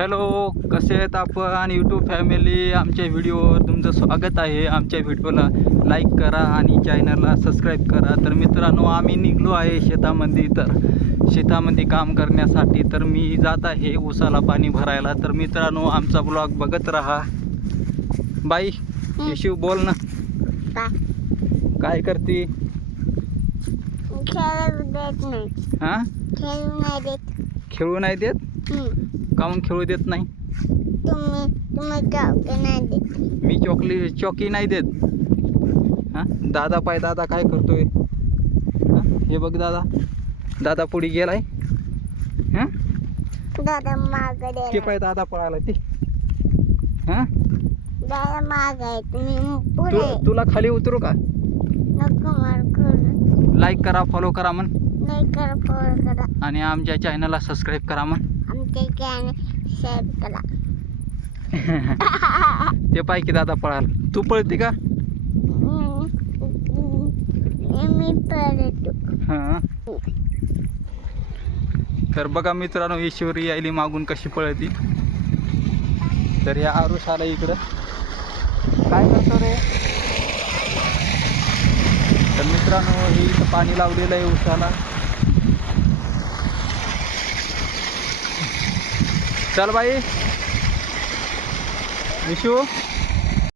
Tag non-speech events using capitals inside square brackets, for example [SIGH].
Hello कसे आहेत आपण यूट्यूब फॅमिली आमच्या व्हिडिओवर तुमचं स्वागत आहे. आमच्या व्हिडिओला लाईक करा आणि चॅनलला सबस्क्राईब करा. तर मित्रांनो आम्ही निघलो आहे शेतामध्ये. तर शेतामध्ये काम करण्यासाठी तर मी जात आहे उसाला पाणी भरायला. तर मित्रांनो आमचा ब्लॉग बघत राहा. बाई येशीव बोल ना. काय करते? हां? खेळू नाही देत. काहून खेळू देत नाही? तुम्ही तुम्ही चौके नाही देत. मी चॉकली चॉकी नाही देत. हां? दादा पाय दादा काय करतोय? हां? हे बघ दादा. दादा पुढे गेलाय. हां? दादा माग ते पाय दादा पळाला ते. हां? दादा माग आहे तुम्ही पुढे तुला खाली उतरू का? नको मार करू लाईक करा फॉलो करा म्हण. नाही कर फॉलो करा. आणि आमच्या चॅनलला सबस्क्राईब करा म्हण आमच्या चॅनल शेअर करा. [LAUGHS] ते पाय की दादा पळाला. तू पळते का. मी पळतो. हां. तर बघा मित्रांनो ईश्वरी यायली मागून कशी पळती. तर या आरुष आला इकडं. काय करतो रे? तर मित्रांनो हे इथं पाणी लावलेलं आहे उसाला. चल बाई. विशू.